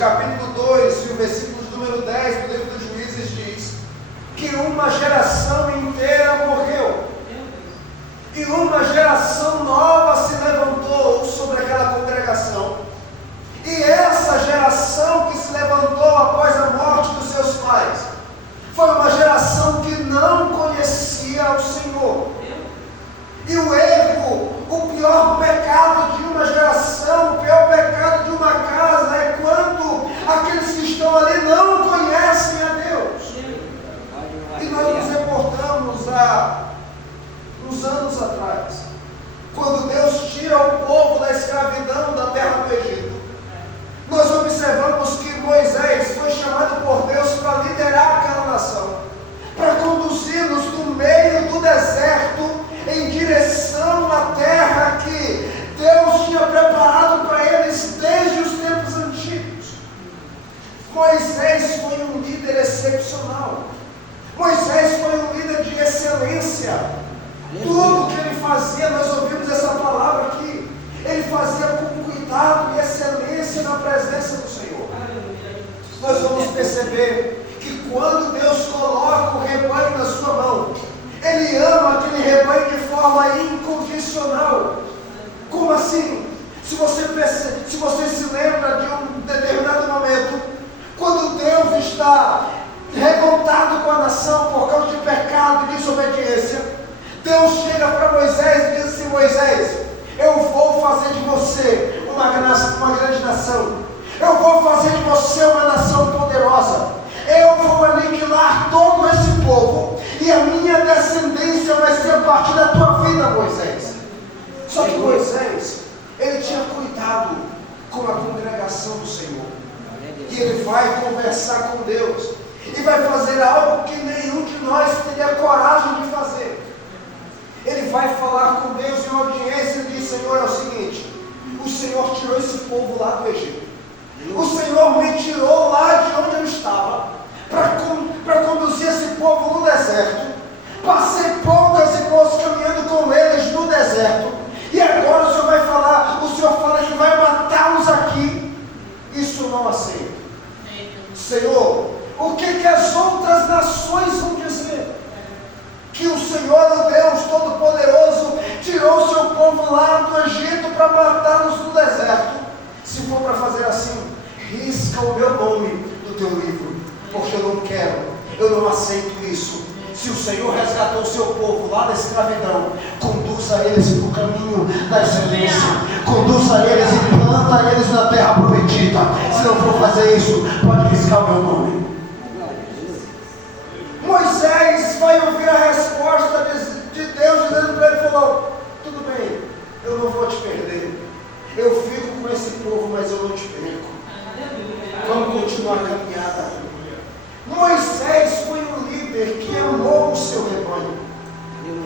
capítulo 2 e o versículo número 10 do livro dos Juízes diz que uma geração inteira morreu e uma geração nova se levantou sobre aquela congregação. E essa geração que se levantou após a morte dos seus pais foi uma geração que não conhecia o Senhor. E o erro, o pior pecado de uma geração, o pior pecado de uma casa é quando aqueles que estão ali não conhecem a Deus. E nós nos reportamos uns anos atrás, quando Deus tira o povo da escravidão da terra do Egito. Nós observamos que Moisés foi chamado por Deus para liderar aquela nação, para conduzi-los do meio do deserto em direção à terra que Deus tinha preparado para eles desde os tempos antigos. Moisés foi um líder excepcional. Moisés foi um líder de excelência. Tudo que ele fazia, nós ouvimos essa palavra aqui, ele fazia com cuidado e excelência na presença do Senhor. Nós vamos perceber que quando Deus coloca o rebanho na sua mão, Ele ama aquele rebanho de forma incondicional. Como assim? Se você se lembra de um determinado momento, quando Deus está revoltado com a nação por causa de pecado e desobediência, Deus chega para Moisés e diz assim: Moisés, eu vou fazer de você uma grande nação. Eu vou fazer de você uma nação poderosa. Eu vou aniquilar todo esse povo e a minha descendência vai ser a partir da tua vida, Moisés. Só que Moisés, ele tinha cuidado com a congregação do Senhor. E ele vai conversar com Deus e vai fazer algo que nenhum de nós teria coragem de fazer. Ele vai falar com Deus em audiência e diz: Senhor, é o seguinte, o Senhor tirou esse povo lá do Egito. O Senhor me tirou lá de onde eu estava para conduzir esse povo no deserto. Passei poucas e poucos caminhando com eles no deserto. E agora o Senhor fala que vai matá-los aqui. Isso eu não aceito. Senhor, o que as outras nações vão dizer? Que o Senhor, o Deus Todo-Poderoso, tirou o seu povo lá do Egito para matá-los no deserto. Se for para fazer assim, risca o meu nome do teu livro, porque eu não quero, eu não aceito isso. Se o Senhor resgatou o seu povo lá da escravidão, conduza eles para o caminho da excelência, conduza eles e planta eles na terra prometida. Se não for fazer isso, pode riscar o meu nome. Moisés vai ouvir a resposta de Deus dizendo para ele, falou: tudo bem, eu não vou te perder, eu fico com esse povo, mas eu não te perco. Vamos continuar a caminhada. Moisés foi um líder que amou o seu rebanho,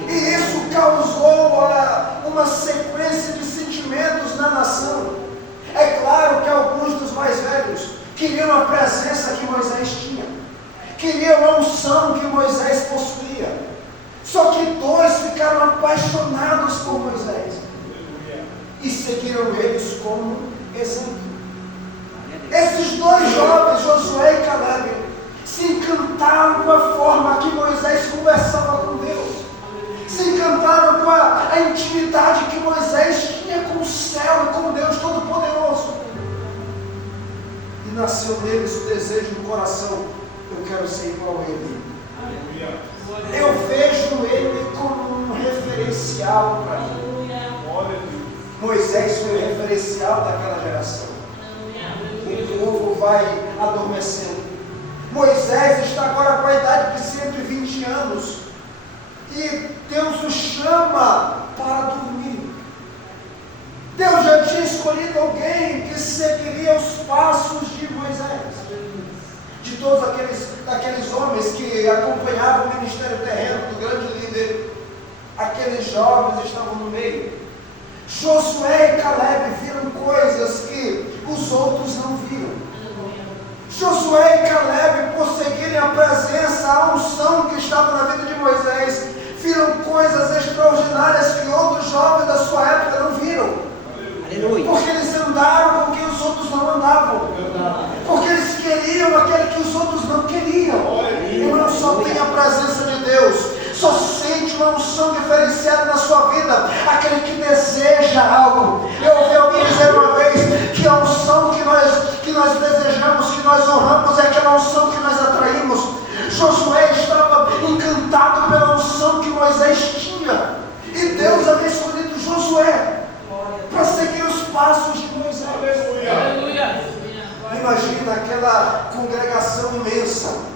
e isso causou uma sequência de sentimentos na nação. É claro que alguns dos mais velhos queriam a presença que Moisés tinha, queriam a unção que Moisés possuía. Só que dois ficaram apaixonados por Moisés e seguiram eles como exemplo. Esses dois jovens, Josué e Caleb, se encantaram com a forma que Moisés conversava com Deus, se encantaram com a intimidade que Moisés tinha com o céu e com Deus Todo-Poderoso. E nasceu neles o desejo no coração: eu quero ser igual a ele. Eu vejo ele como um referencial para mim. Moisés foi o referencial daquela geração. O povo vai adormecendo. Moisés está agora com a idade de 120 anos. E Deus o chama para dormir. Deus já tinha escolhido alguém que seguiria os passos de Moisés. De todos aqueles homens que acompanhavam o ministério terreno do grande líder, aqueles jovens estavam no meio. Josué e Caleb viram coisas que os outros não viram. Josué e Caleb, por seguirem a presença, a unção que estava na vida de Moisés, viram coisas extraordinárias que outros jovens da sua época não viram. Aleluia. Porque eles andaram com quem os outros não andavam. queriam aquele que os outros não queriam. Irmão, só tem a presença de Deus, só sente uma unção diferenciada na sua vida aquele que deseja algo. Eu ouvi alguém dizer uma vez que a unção que nós desejamos, que nós honramos, é aquela unção que nós atraímos. Josué estava encantado pela unção que Moisés tinha, e Deus havia escolhido Josué para seguir os passos de Moisés. Imagina aquela congregação imensa.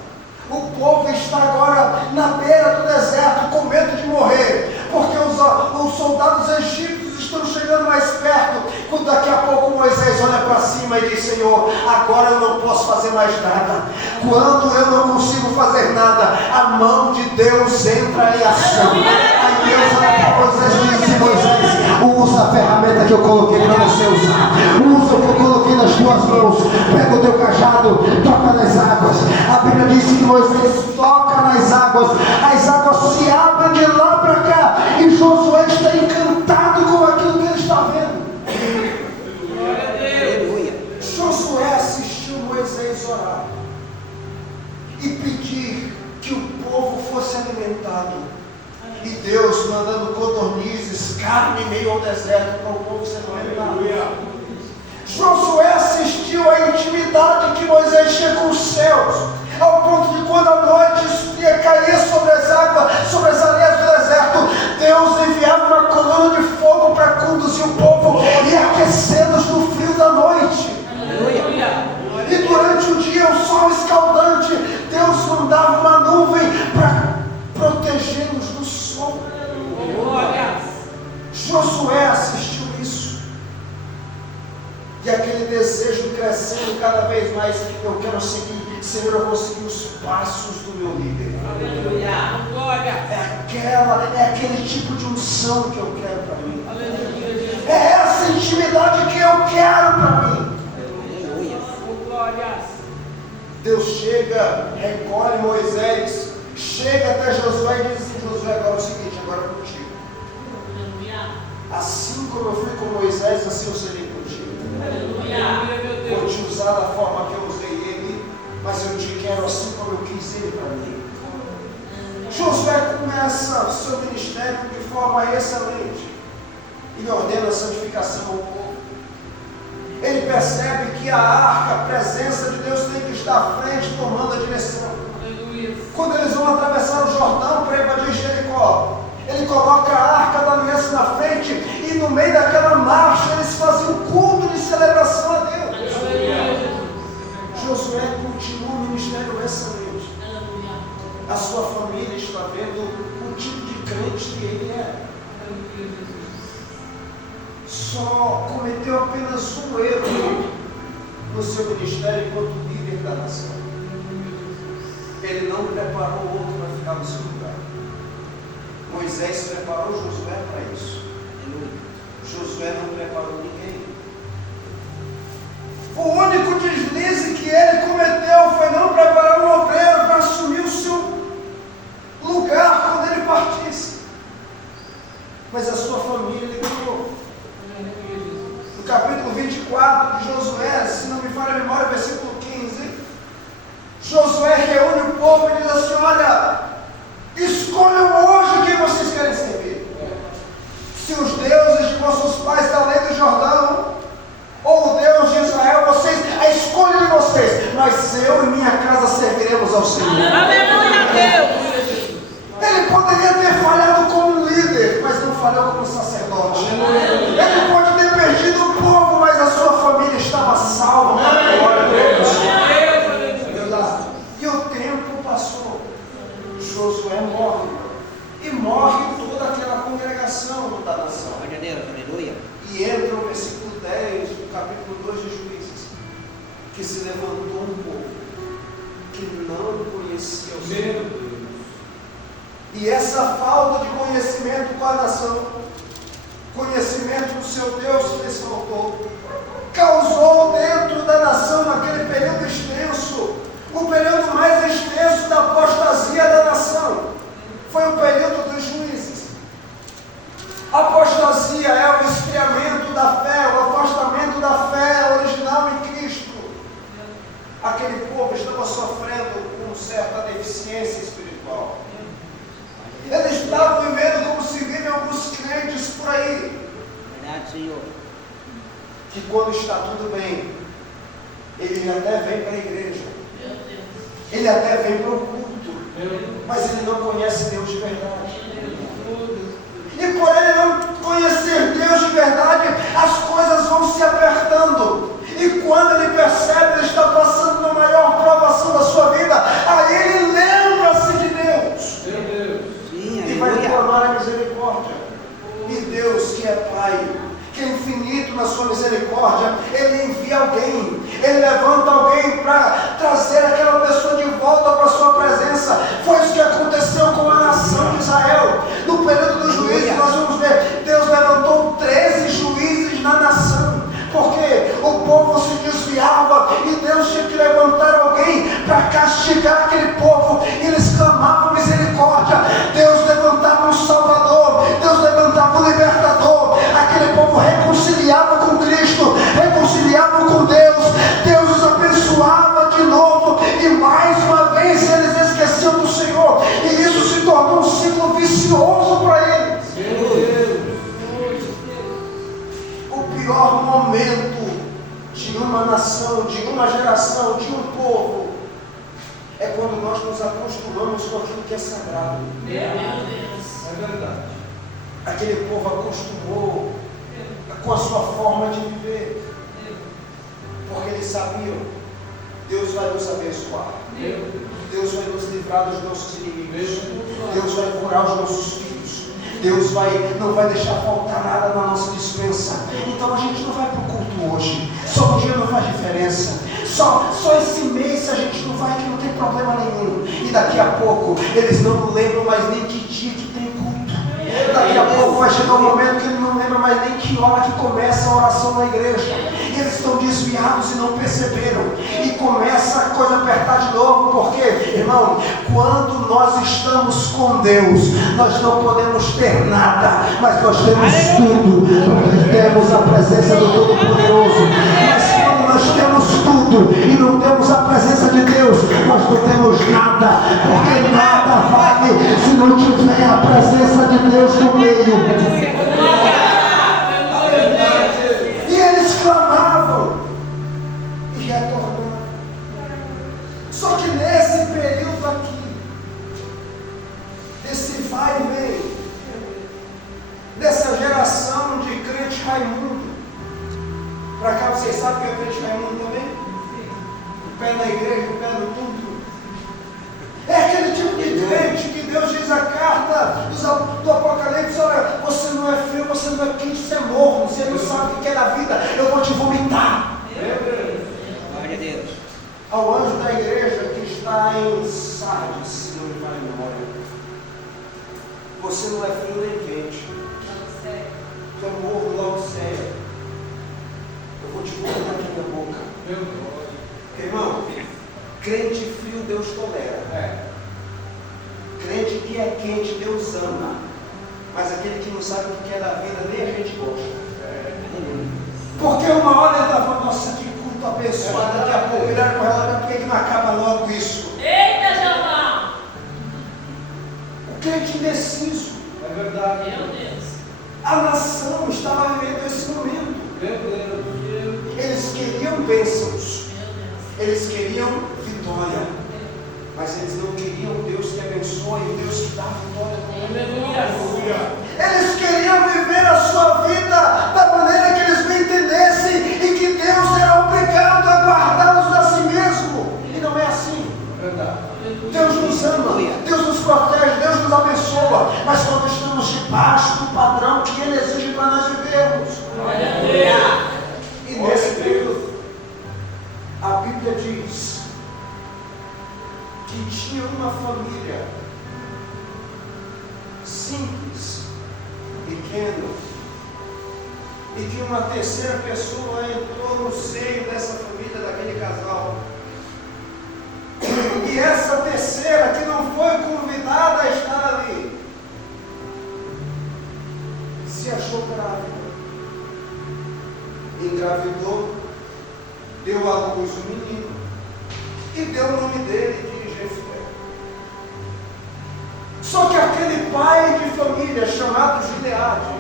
O povo está agora na beira do deserto com medo de morrer, porque os soldados egípcios estão chegando mais perto. Quando daqui a pouco Moisés olha para cima e diz: Senhor, agora eu não posso fazer mais nada. Quando eu não consigo fazer nada, a mão de Deus entra em ação. Aí Deus olha para Moisés e diz: Moisés, usa a ferramenta que eu coloquei para você usar. Usa o que eu coloquei nas tuas mãos. Pega o teu cajado, toca nas águas. A Bíblia diz que Moisés toca nas águas, as águas se abrem de lá para cá, e Josué está encantado com aquilo que ele está vendo. Josué assistiu Moisés orar e pedir que o povo fosse alimentado, e Deus mandando codornizes, carne em meio ao deserto para o povo ser alimentado. Josué assistiu à intimidade que Moisés tinha com os céus, ao ponto de quando a noite ia cair sobre as águas, sobre as areias do deserto, Deus enviava uma coluna de fogo para conduzir o povo e aquecê-los no frio da noite. E durante o dia, o sol escaldante, Deus mandava uma nuvem para protegê-los do sol. Josué assistiu isso. E aquele desejo crescendo cada vez mais. Eu quero seguir, Senhor, eu vou seguir os passos do meu líder. É aquele tipo de unção que eu quero para mim. É essa intimidade que eu quero para mim. Deus chega, recolhe Moisés, chega até Josué e diz assim: Josué, agora é o seguinte, agora é contigo. Assim como eu fui com Moisés, assim eu serei contigo. Vou te usar da forma que eu usei ele, mas eu te quero assim como eu quis ele para mim. Josué começa o seu ministério de forma excelente. Ele ordena a santificação ao povo. Ele percebe que a arca, a presença de Deus, tem que estar à frente, tomando a direção. Quando eles vão atravessar o Jordão para invadir Jericó, ele coloca a arca da aliança na frente, e no meio daquela marcha eles fazem um culto de celebração a Deus. Josué continua um ministério excelente. A sua família está vendo o tipo de crente que ele é. Só cometeu apenas um erro no seu ministério enquanto líder da nação. Ele não preparou outro para ficar no seu lugar. Moisés preparou Josué para isso. Josué não preparou ninguém. O único deslize que ele cometeu foi não preparar um obreiro para assumir o seu lugar quando ele partisse. Mas a sua família ele ganhou. No capítulo 24 de Josué, se não me falha a memória, versículo 15, Josué reúne o povo e diz assim: olha, escolham hoje quem vocês querem servir. Se os deuses de vossos pais da além do Jordão, ou o Deus de Israel, vocês, a escolha de vocês, mas eu e minha casa serviremos ao Senhor. Aleluia, Deus! Ele poderia ter falhado como líder, mas não falhou como sacerdote. Ele pode ter perdido o povo, mas a sua família estava salva. Glória a Deus. E o tempo passou. Josué morre. E morre toda aquela congregação da nação. Glória a Deus, aleluia. E entra o versículo 10 do capítulo 2 de Juízes, que se levantou um povo que não conhecia o Senhor. E essa falta de conhecimento da nação, conhecimento do seu Deus que lhes faltou, causou dentro da nação, naquele período extenso, o período mais extenso da apostasia da nação, foi o período dos juízes. A apostasia é o esfriamento da fé, o afastamento da fé original em Cristo. Aquele povo Senhor. Que quando está tudo bem, ele até vem para a igreja, ele até vem para o culto, mas ele não conhece Deus de verdade. E por ele não conhecer Deus de verdade, as coisas vão se apertando. E quando ele percebe que ele está passando na maior provação da sua vida, aí ele lembra-se de Deus. Sim, E vai aleluia. clamar a misericórdia. E Deus, que é Pai, que é infinito na sua misericórdia, Ele envia alguém, Ele levanta alguém para trazer aquela pessoa de volta para a sua presença. Foi isso que aconteceu com a nação de Israel. No período dos juízes, nós vamos ver, Deus levantou 13 juízes na nação, porque o povo se desviava e Deus tinha que levantar alguém para castigar aquele povo. Eles clamavam misericórdia, Deus levantava um Salvador, Deus levantava um libertador. Aquele povo reconciliava com Cristo, reconciliava com Deus, Deus os abençoava de novo, e mais uma vez eles esqueciam do Senhor, e isso se tornou um ciclo vicioso para eles. O pior momento de uma nação, de uma geração, de um povo, é quando nós nos acostumamos com aquilo que é sagrado. É verdade. Aquele povo acostumou com a sua forma de viver, porque eles sabiam, Deus vai nos abençoar, Deus vai nos livrar dos nossos inimigos, Deus vai curar os nossos filhos, Deus não vai deixar faltar nada na nossa dispensa. Então a gente não vai para o culto hoje, só um dia não faz diferença, só esse mês se a gente não vai, que não tem problema nenhum. E daqui a pouco eles não lembram mais nem que dia que tem culto. Daqui a pouco vai chegar um momento que ele não lembra mais nem que hora que começa a oração na igreja. E eles estão desviados e não perceberam. E começa a coisa a apertar de novo. Porque, irmão, quando nós estamos com Deus, nós não podemos ter nada, mas nós temos tudo, porque temos a presença do Todo-Poderoso. Mas quando nós temos tudo e não temos a presença de Deus, nós não temos nada, porque nada vale se não tiver a presença de Deus no meio. E eles clamavam e retornavam. Só que nesse período aqui, desse vai e vem, dessa geração de crente Raimundo, para cá vocês sabem que é crente Raimundo também? O pé na igreja, o pé no culto. É aquele tipo de crente que Deus diz a carta do Apocalipse: olha, você não é frio, você não é quente, você é morno, você não sabe o que é da vida, eu vou te vomitar. Glória a Deus. Ao anjo da igreja que está em Sardes, se não me falha a memória: você não é frio nem quente, tu é morno, logo sério, eu vou te vomitar aqui na boca. Irmão, crente frio Deus tolera. Crente que é quente Deus ama. Mas aquele que não sabe o que é da vida, nem a gente gosta. Porque uma hora ele estava, nossa, que culto abençoado, daqui a pouco ele era com ela, por que não acaba logo isso? Eita, Jeová! O crente indeciso. É verdade. Meu Deus. A nação estava vivendo esse momento. Meu Deus. Eles queriam bênçãos, Meu Deus. eles queriam vitória, mas eles não queriam Deus que abençoe, o Deus que dá vitória. Aleluia. Eles queriam viver a sua vida da maneira que eles bem entendessem, e que Deus era obrigado a guardá-los a si mesmo. E não é assim. É verdade. Deus nos ama, Deus nos protege, Deus nos abençoa, mas quando estamos debaixo do padrão que Ele exige para nós vivermos. Aleluia. E nesse período, a Bíblia diz que tinha uma família simples, pequena, e que uma terceira pessoa entrou no seio dessa família, daquele casal. E essa terceira, que não foi convidada a estar ali, se achou grávida. Engravidou, deu à luz um menino e deu o nome dele de Jefté. Só que aquele pai de família chamado Gileade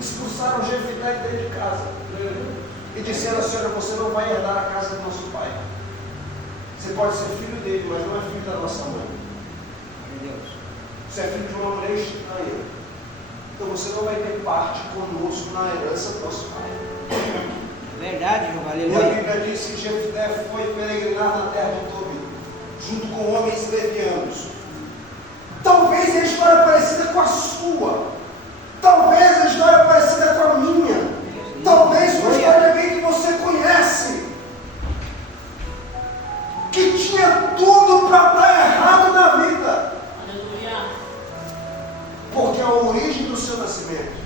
expulsaram Jefité de dentro de casa e disseram à senhora: você não vai herdar a casa do nosso pai. Você pode ser filho dele, mas não é filho da nossa mãe. Você é filho de uma mulher estranha, então você não vai ter parte conosco na herança do nosso pai. Verdade, Jeová, E a aleluia. Bíblia diz que Jefté foi peregrinar na terra de Tobi, junto com homens levianos. Talvez a história parecida com a sua, talvez a história parecida com a minha, talvez uma história de alguém que você conhece, que tinha tudo para estar errado na vida, Aleluia. porque a origem do seu nascimento,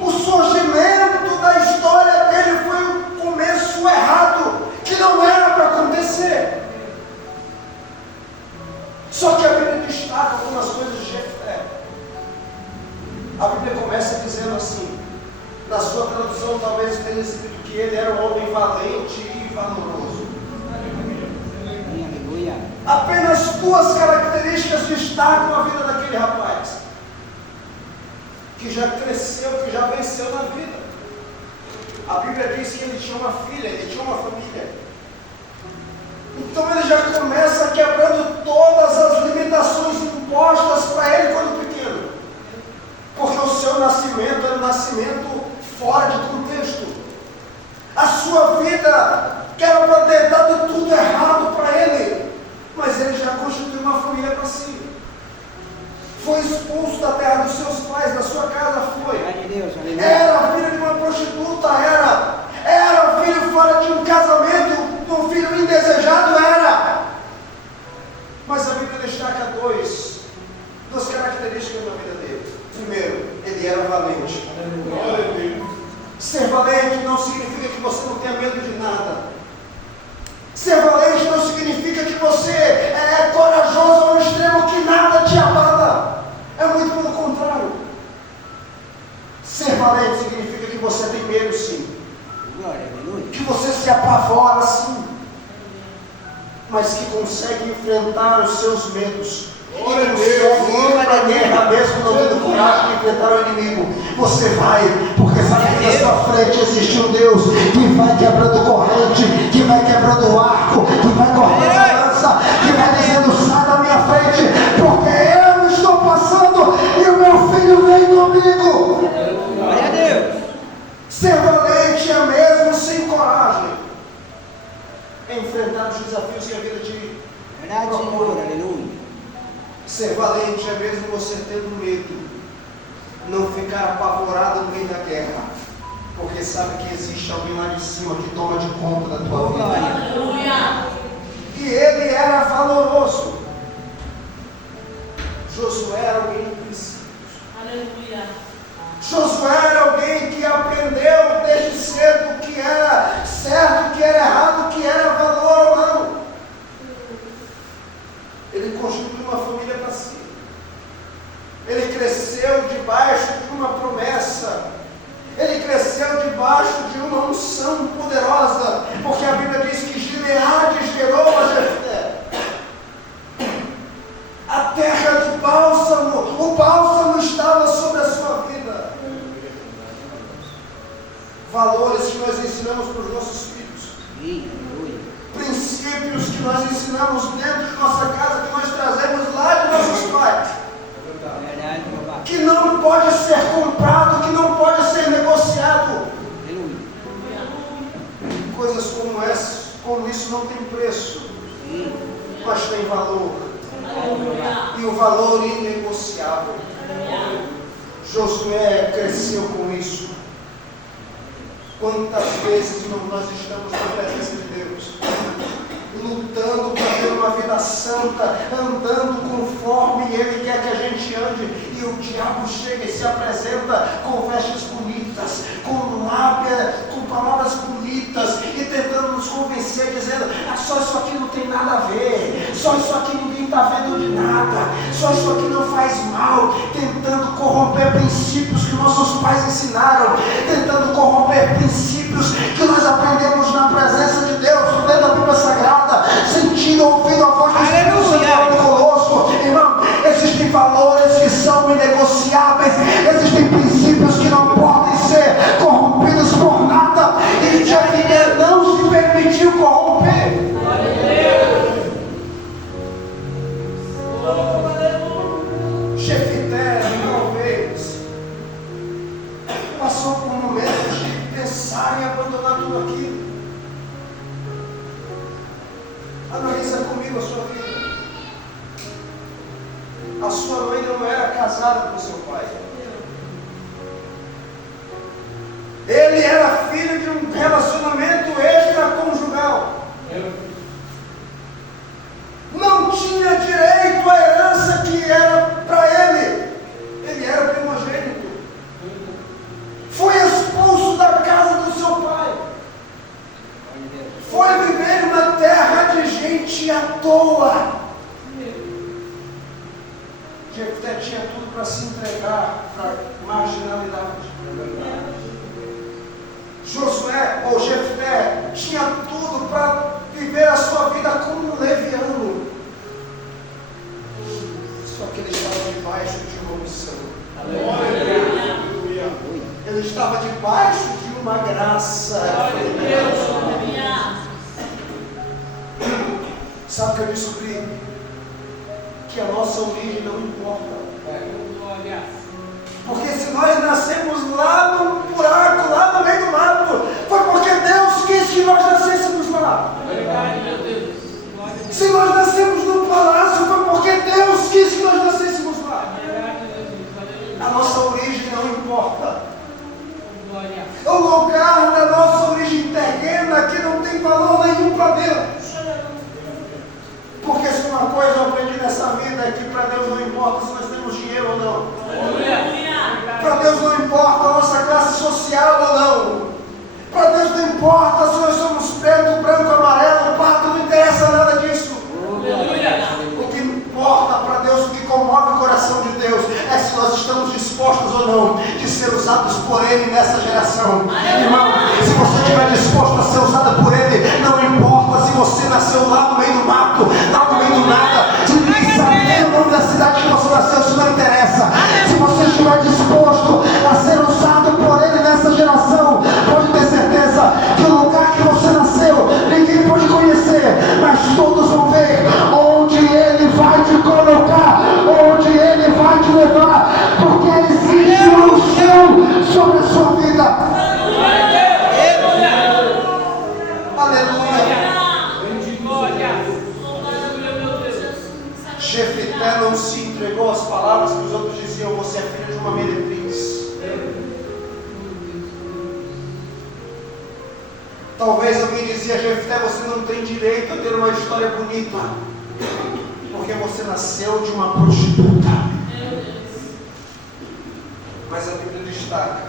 o surgimento da história dele foi um começo errado, que não era para acontecer. Só que a Bíblia destaca algumas coisas de Jefté. A Bíblia começa dizendo assim, na sua tradução talvez tenha escrito que ele era um homem valente e valoroso. Aleluia. Apenas duas características destacam a vida daquele rapaz, que já cresceu, que já venceu na vida. A Bíblia diz que ele tinha uma filha, ele tinha uma família. Então ele já começa quebrando todas as limitações impostas para ele quando pequeno, porque o seu nascimento era um nascimento fora de contexto. A sua vida, que era para ter dado tudo errado para ele, mas ele já constituiu uma família para si. Foi expulso da terra dos seus pais, da sua casa foi. Glória a Deus, aleluia. Era filho de uma prostituta, era filho fora de um casamento, um filho indesejado, era. Mas a Bíblia destaca duas características na vida dele. Primeiro, ele era valente. Ser valente não significa que você não tenha medo de nada. Ser valente não significa que você é corajoso ao extremo que nada te abala. É muito pelo contrário. Ser valente significa que você tem medo, sim. Glória, aleluia. Que você se apavora, sim. Mas que consegue enfrentar os seus medos. E consegue ir para a guerra mesmo não tendo coragem de enfrentar o inimigo. Você vai, porque sabe que na sua frente existe um Deus que vai quebrando corrente, que vai quebrando arco, que vai cortando a lança, que vai dizendo: sai da minha frente, porque eu estou passando e o meu filho vem comigo. Glória a Deus. Ser valente é mesmo sem coragem, é enfrentar os desafios que a vida te Verdade, Senhor, aleluia. Ser valente é mesmo você tendo medo, não ficar apavorado no meio da guerra, porque sabe que existe alguém lá de cima que toma de conta da tua vida. Glória. Aleluia. E ele era valoroso. Josué era alguém de princípios. Aleluia. Josué era alguém que aprendeu desde cedo o que era certo, o que era errado, o que era valor ou não. Ele constituiu uma família para si. Ele cresceu debaixo de uma promessa. Ele cresceu debaixo de uma unção poderosa, porque a Bíblia diz que Gileade gerou a Jefté. A terra de bálsamo, o bálsamo estava sobre a sua vida. Valores que nós ensinamos para os nossos filhos. Sim, aleluia. Princípios que nós ensinamos dentro de nossa casa, que nós trazemos lá de nossos pais, Verdade, Jeová. que não pode ser comprado, que não pode ser negociado. Aleluia. Coisas como isso não tem preço, Sim. mas tem valor, Aleluia. e o valor inegociável. Josué cresceu com isso. Quantas vezes nós estamos na presença de Deus, lutando para ter uma vida santa, andando conforme Ele quer que a gente ande, e o diabo chega e se apresenta com vestes bonitas, com lábia, com palavras bonitas, e tentando nos convencer, dizendo: só isso aqui não tem nada a ver, só isso aqui ninguém está vendo de nada, só isso aqui não faz mal, tentando corromper princípios que nossos pais ensinaram, tentando corromper princípios que nós aprendemos na presença de Deus, lendo a Bíblia Sagrada, sentindo, ouvindo a voz do Espírito Santo conosco. Irmão, existem valores que são inegociáveis, existem princípios que não Jefité talvez passou por momentos de pensar em abandonar tudo aquilo. Analisa comigo a sua vida. A sua mãe não era casada com seu pai. Ele era filho de um relacionamento extraconjugal. Não tinha direito à herança que era para ele. Ele era primogênito. Foi expulso da casa do seu pai. Foi viver uma terra de gente à toa. Jefté tinha tudo para se entregar para marginalidade. Josué, ou Jefté, tinha tudo para viver a sua vida como um leviano. Só que ele estava debaixo de uma missão. Ele estava debaixo de uma graça. Sabe o que eu descobri? Que a nossa origem não importa. Porque se nós nascemos lá no buraco, lá no meio do mato, foi porque Deus quis que nós nascêssemos lá. Se nós nascemos no palácio, foi porque Deus quis que nós nascêssemos lá. A nossa origem não importa. O lugar da nossa origem terrena que não tem valor nenhum para Deus. Porque se uma coisa eu aprendi nessa vida é que para Deus não importa se nós temos dinheiro ou não. Para Deus não importa a nossa classe social ou não. Para Deus não importa se nós somos preto, branco, amarelo, pato, não interessa nada disso. O que importa para Deus, o que comove o coração de Deus, é se nós estamos dispostos ou não de ser usados por Ele nessa geração. Irmão, se você estiver disposto a ser usado por Ele, não importa se você nasceu lá no meio do mato, lá no meio do nada, se ninguém sabe nem o nome da cidade que você nasceu, isso não interessa. Se você estiver disposto a ser usado por Ele nessa geração, pode ter certeza que o lugar que você nasceu, ninguém pode conhecer, mas todos vão ver onde Ele vai te colocar, onde Ele vai te levar, porque existe uma unção sobre a sua vida. Aleluia. Jefté não se entregou às palavras que os outros diziam: você é filho de uma meretriz. Talvez alguém dizia: Jefté, você não tem direito a ter uma história bonita, porque você nasceu de uma prostituta. Mas a Bíblia destaca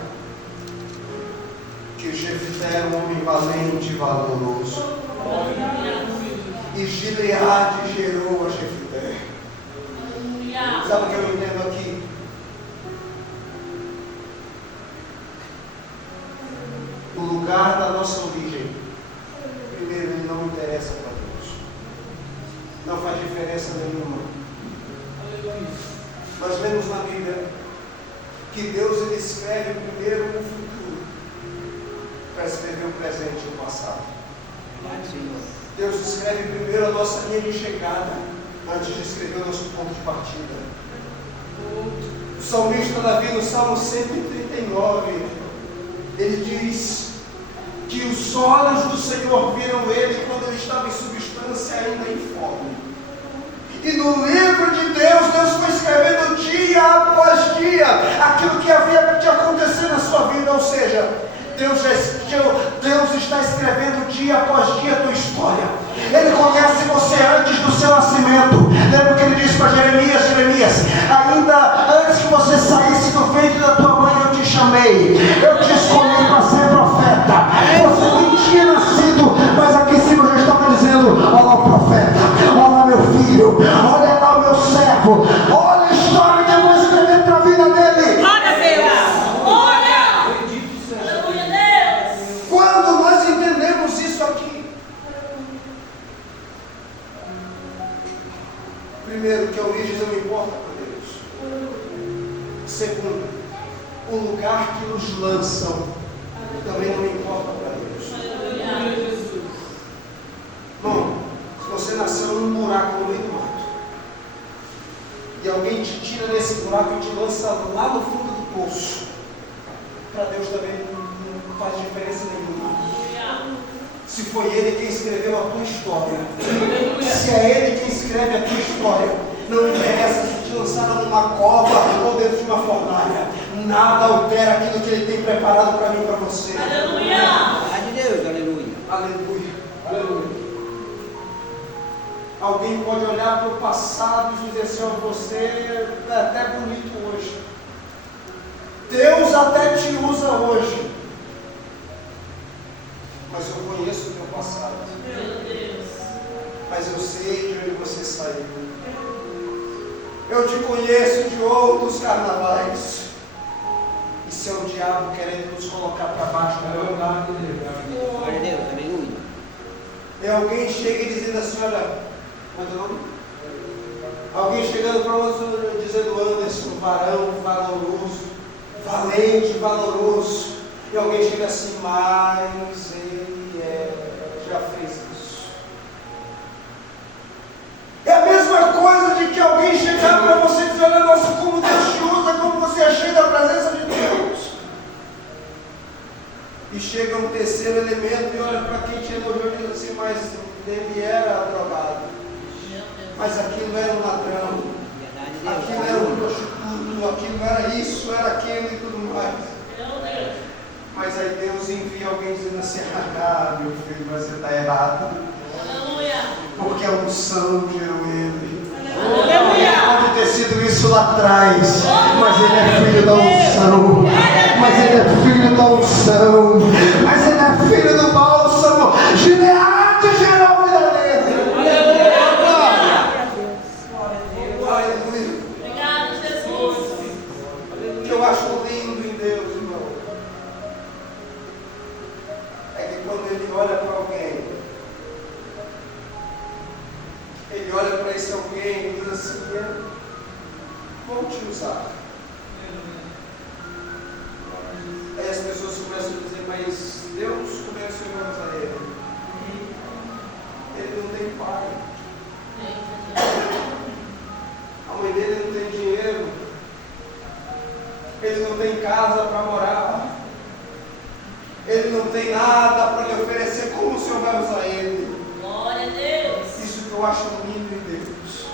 que Jefté era um homem valente e valoroso. E Gileade gerou a Jefté. Sabe o que eu entendo aqui? O lugar da nossa origem, primeiro, ele não interessa para Deus. Não faz diferença nenhuma. Nós lemos na Bíblia que Deus ele escreve primeiro o futuro para escrever o presente e o passado. Deus escreve primeiro a nossa linha de chegada antes de escrever o nosso ponto de partida. O salmista Davi, no Salmo 139, ele diz que os olhos do Senhor viram ele quando ele estava em substância ainda informe. E no livro de Deus, Deus foi escrevendo dia após dia aquilo que havia de acontecer na sua vida. Ou seja, Deus está escrevendo dia após dia a tua história. Ele conhece você antes do seu nascimento. Lembra que ele disse para Jeremias: Jeremias, ainda antes que você saísse do ventre da tua mãe, eu te chamei, eu te escolhi para ser profeta. Você nem tinha nascido, mas aqui em cima já estava dizendo: olha lá o profeta, olha lá meu filho, olha lá o meu servo, olha a história que eu vou escrever para a vida dele. Glória a Deus! Olha! Aleluia, Deus! Quando nós entendemos isso aqui, primeiro, que a origem não importa para Deus. Segundo, o lugar que nos lançam também não importa para Deus. Bom, se você nasceu num buraco no meio do mato, e alguém te tira desse buraco e te lança lá no fundo do poço, para Deus também não faz diferença nenhuma. Se foi Ele quem escreveu a tua história, se é Ele quem escreve a tua história, não interessa se te lançaram numa cova ou dentro de uma fornalha, nada altera aquilo que Ele tem preparado para mim e para você. Aleluia! Glória a Deus, aleluia. Aleluia, aleluia. Alguém pode olhar para o passado e dizer assim: ó, você é até bonito hoje, Deus até te usa hoje, mas eu conheço o teu passado, Meu Deus! mas eu sei de onde você saiu, eu te conheço de outros carnavais. Isso é o diabo querendo nos colocar para baixo da verdade. Glória a Deus, aleluia. E alguém chega e dizendo assim: olha, qual é o nome? Alguém chegando para nós dizendo: Anderson, varão valoroso, valente, valoroso. E alguém chega assim: mas ele já fez isso. É a mesma coisa de que alguém chegar para você e dizer: olha, nossa, como Deus te usa, como você é cheio da presença de Deus. E chega um terceiro elemento e olha para quem te elogiou e diz assim: mas ele era drogado. Mas aquilo era um ladrão, aquilo era um prostituto, aquilo era isso, era aquilo e tudo mais. Mas aí Deus envia alguém dizendo assim: ah, meu filho, mas você está errado. Porque a unção gerou ele. Pode ter sido isso lá atrás, mas ele é filho da unção. Mas ele é filho da unção. Mas ele é filho do bálsamo. Gileade gerou a vida dele. Obrigado, Jesus. O que eu acho lindo em Deus, irmão, é que quando Ele olha para alguém, Ele olha para esse alguém e diz assim: vou te usar. Aí as pessoas começam a dizer: mas Deus começou a usar ele. Ele não tem pai. A mãe dele não tem dinheiro. Ele não tem casa para morar. Ele não tem nada para lhe oferecer. Como o Senhor vai usar ele? Glória a Deus. Isso que eu acho lindo em Deus.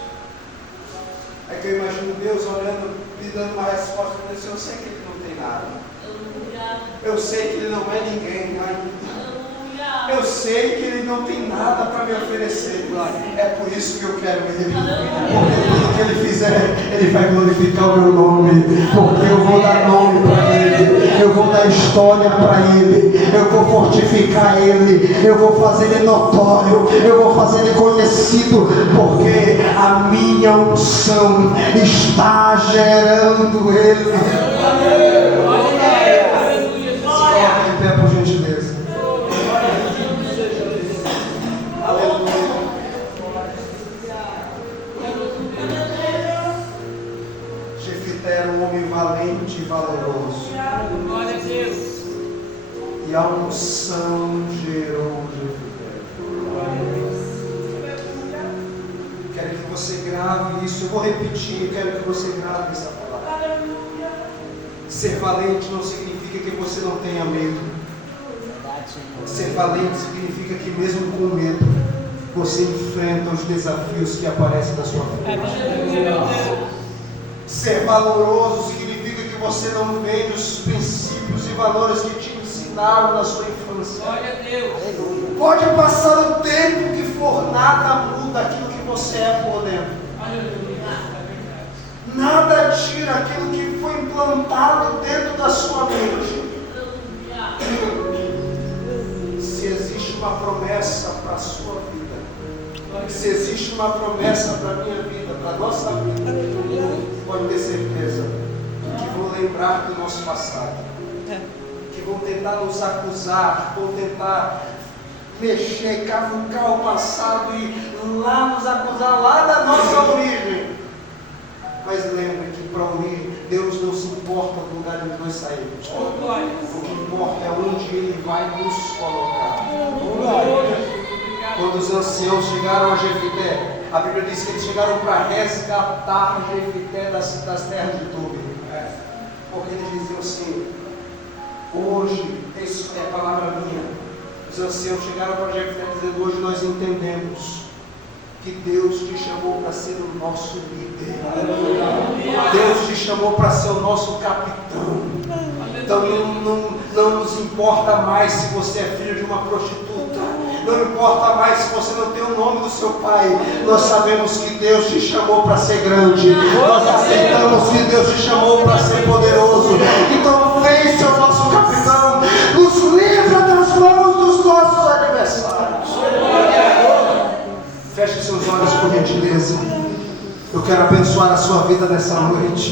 É que eu imagino Deus olhando, me dando uma resposta para Deus: eu sei que ele não tem nada. Eu sei que ele não é ninguém ainda. Eu sei que ele não tem nada para me oferecer. É por isso que eu quero ele. Porque tudo que ele fizer, ele vai glorificar o meu nome. Porque eu vou dar nome para ele. Eu vou dar história para ele. Eu vou fortificar ele. Eu vou fazer ele notório. Eu vou fazer ele conhecido. Porque a minha unção está gerando ele. Coloca de pé, por gentileza. Jefité era um homem valente e valoroso. Glória a Deus. E a unção gerou Jefité. Quero que você grave isso. Eu vou repetir. Quero que você grave essa palavra. Ser valente não significa que você não tenha medo. Ser valente significa que mesmo com medo, você enfrenta os desafios que aparecem na sua frente. Ser valoroso significa que você não vende os princípios e valores que te ensinaram na sua infância. Glória a Deus. Pode passar o tempo que for, nada muda aquilo que você é por dentro. Nada tira aquilo que foi implantado dentro da sua mente. Se existe uma promessa para a sua vida, se existe uma promessa para a minha vida, para a nossa vida, pode ter certeza que vão lembrar do nosso passado, que vão tentar nos acusar, vão tentar mexer, cavucar o passado e lá nos acusar lá da nossa origem. Mas lembre que para unir, Deus não se importa do lugar onde nós saímos. O que importa é onde Ele vai nos colocar. Quando os anciãos chegaram a Jefité, A Bíblia diz que eles chegaram para resgatar Jefité das terras de Tobi. Porque eles diziam assim: hoje, isso é a palavra minha. Os anciãos chegaram para Jefité dizendo: hoje nós entendemos que Deus te chamou para ser o nosso líder. Deus te chamou para ser o nosso capitão. Então não nos importa mais se você é filho de uma prostituta. Não importa mais se você não tem o nome do seu pai. Nós sabemos que Deus te chamou para ser grande. Nós aceitamos que Deus te chamou para ser poderoso. Então vem, seu nosso capitão, nos livra das mãos dos nossos adversários. Feche seus olhos por gentileza. Eu quero abençoar a sua vida nessa noite.